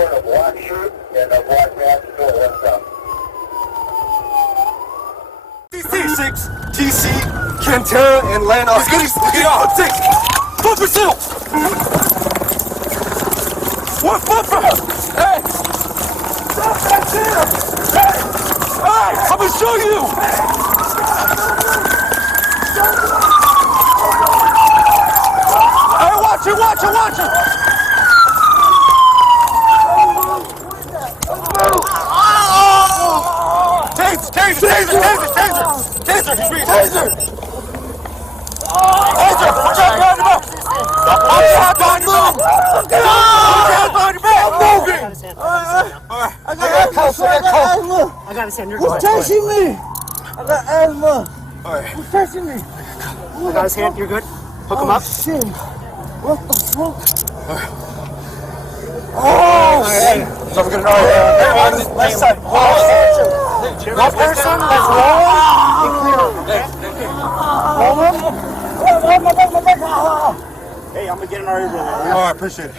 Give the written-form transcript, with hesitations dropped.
A black shirt and a black mask to what's up. DC6, TC, Cantera, and Lanark. Let's get out. 6, 4 pursuit. 1 flipper. Hey. Stop that there. Hey. Hey, I'm gonna show you. Hey, watch it, watch it, watch it. Taser! Taser! He's reading! Taser! Taser! Watch out behind your back! Watch out behind your back! Watch out behind your back! I'm moving! I got cough. I got his hand. Who's touching me? I got asthma. Who's touching me? I got his hand. You're good? Hook him up. Shit. What the fuck? So we're gonna on this left side. Left person, let's roll. Hey, I'm gonna get an RA roll. Oh, I appreciate it.